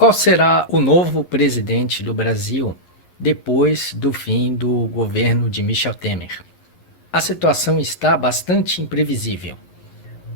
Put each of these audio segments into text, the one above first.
Qual será o novo presidente do Brasil depois do fim do governo de Michel Temer? A situação está bastante imprevisível.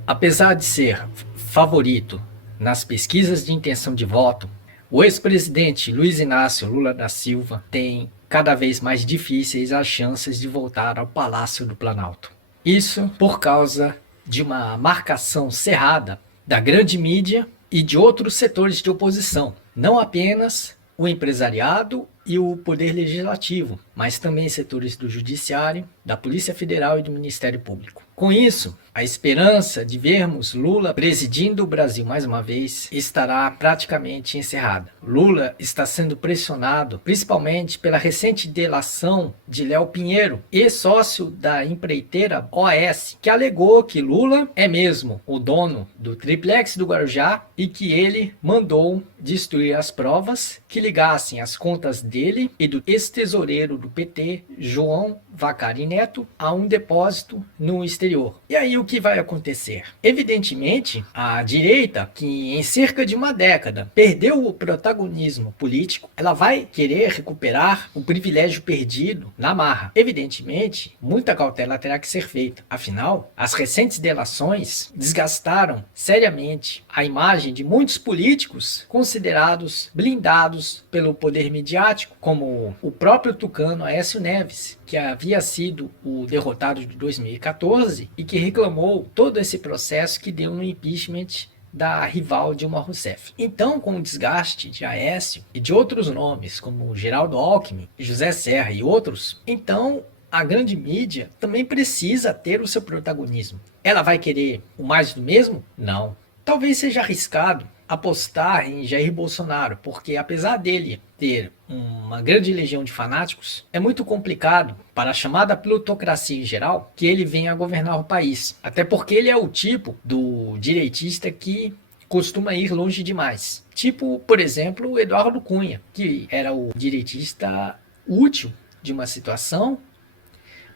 Apesar de ser favorito nas pesquisas de intenção de voto, o ex-presidente Luiz Inácio Lula da Silva tem cada vez mais difíceis as chances de voltar ao Palácio do Planalto. Isso por causa de uma marcação cerrada da grande mídia e de outros setores de oposição, não apenas o empresariado e o poder legislativo, mas também setores do judiciário, da Polícia Federal e do Ministério Público. Com isso, a esperança de vermos Lula presidindo o Brasil mais uma vez estará praticamente encerrada. Lula está sendo pressionado principalmente pela recente delação de Léo Pinheiro, ex-sócio da empreiteira OAS, que alegou que Lula é mesmo o dono do triplex do Guarujá e que ele mandou destruir as provas que ligassem as contas dele e do ex-tesoureiro do PT, João Vacari Neto, a um depósito no exterior. E aí o que vai acontecer? Evidentemente, a direita, que em cerca de uma década perdeu o protagonismo político, ela vai querer recuperar o privilégio perdido na marra. Evidentemente, muita cautela terá que ser feita. Afinal, as recentes delações desgastaram seriamente a imagem de muitos políticos considerados blindados pelo poder midiático, como o próprio tucano Aécio Neves, que havia sido o derrotado de 2014 e que reclamou todo esse processo que deu no impeachment da rival Dilma Rousseff. Então, com o desgaste de Aécio e de outros nomes, como Geraldo Alckmin, José Serra e outros, então a grande mídia também precisa ter o seu protagonismo. Ela vai querer o mais do mesmo? Não. Talvez seja arriscado apostar em Jair Bolsonaro, porque apesar dele ter uma grande legião de fanáticos, é muito complicado para a chamada plutocracia em geral que ele venha a governar o país. Até porque ele é o tipo do direitista que costuma ir longe demais. Tipo, por exemplo, o Eduardo Cunha, que era o direitista útil de uma situação,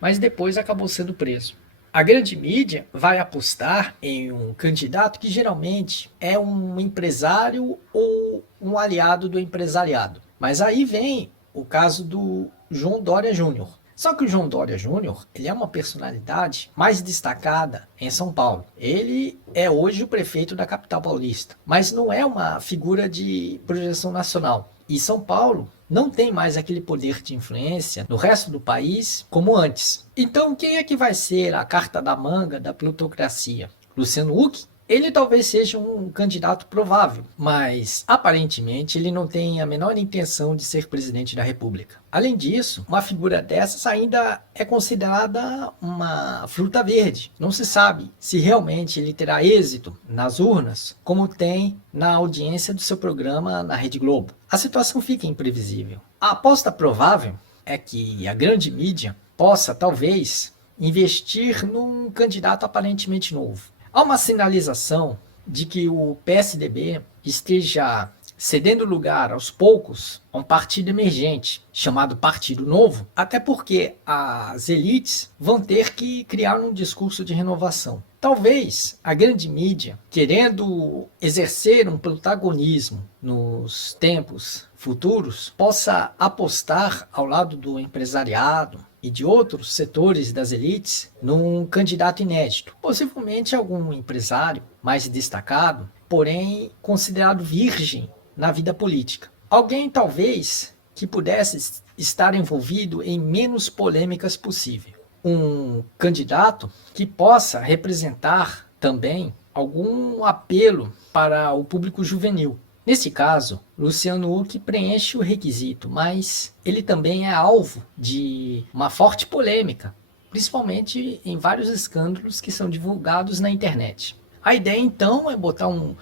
mas depois acabou sendo preso. A grande mídia vai apostar em um candidato que geralmente é um empresário ou um aliado do empresariado. Mas aí vem o caso do João Dória Júnior. Só que o João Dória Júnior, ele é uma personalidade mais destacada em São Paulo. Ele é hoje o prefeito da capital paulista, mas não é uma figura de projeção nacional. E São Paulo não tem mais aquele poder de influência no resto do país como antes. Então, quem é que vai ser a carta da manga da plutocracia? Luciano Huck? Ele talvez seja um candidato provável, mas aparentemente ele não tem a menor intenção de ser presidente da República. Além disso, uma figura dessas ainda é considerada uma fruta verde. Não se sabe se realmente ele terá êxito nas urnas, como tem na audiência do seu programa na Rede Globo. A situação fica imprevisível. A aposta provável é que a grande mídia possa, talvez, investir num candidato aparentemente novo. Há uma sinalização de que o PSDB esteja cedendo lugar aos poucos a um partido emergente, chamado Partido Novo, até porque as elites vão ter que criar um discurso de renovação. Talvez a grande mídia, querendo exercer um protagonismo nos tempos futuros, possa apostar ao lado do empresariado e de outros setores das elites num candidato inédito, possivelmente algum empresário mais destacado, porém considerado virgem na vida política. Alguém talvez que pudesse estar envolvido em menos polêmicas possível. Um candidato que possa representar também algum apelo para o público juvenil. Nesse caso, Luciano Huck preenche o requisito, mas ele também é alvo de uma forte polêmica, principalmente em vários escândalos que são divulgados na internet. A ideia, então, é botar um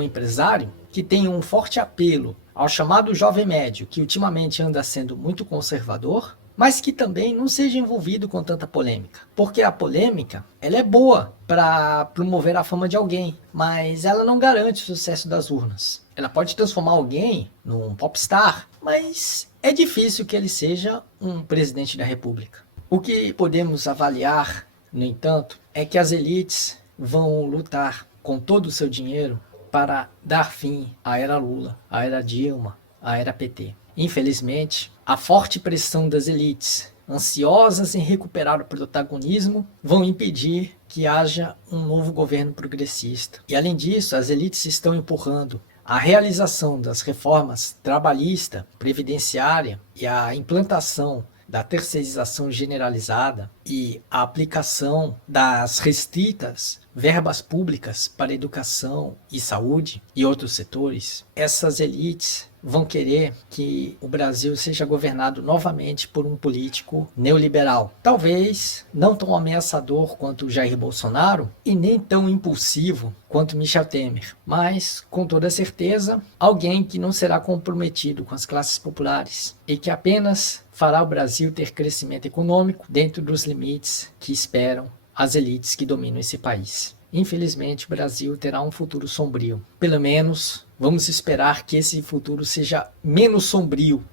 empresário que tem um forte apelo ao chamado jovem médio, que ultimamente anda sendo muito conservador, mas que também não seja envolvido com tanta polêmica. Porque a polêmica, ela é boa para promover a fama de alguém, mas ela não garante o sucesso das urnas. Ela pode transformar alguém num popstar, mas é difícil que ele seja um presidente da República. O que podemos avaliar, no entanto, é que as elites vão lutar com todo o seu dinheiro para dar fim à era Lula, à era Dilma, à era PT. Infelizmente, a forte pressão das elites, ansiosas em recuperar o protagonismo, vão impedir que haja um novo governo progressista. E além disso, as elites estão empurrando a realização das reformas trabalhista, previdenciária e a implantação da terceirização generalizada e a aplicação das restritas verbas públicas para educação e saúde e outros setores. Essas elites vão querer que o Brasil seja governado novamente por um político neoliberal. Talvez não tão ameaçador quanto o Jair Bolsonaro e nem tão impulsivo quanto Michel Temer, mas com toda certeza alguém que não será comprometido com as classes populares e que apenas fará o Brasil ter crescimento econômico dentro dos limites que esperam as elites que dominam esse país. Infelizmente, o Brasil terá um futuro sombrio. Pelo menos, vamos esperar que esse futuro seja menos sombrio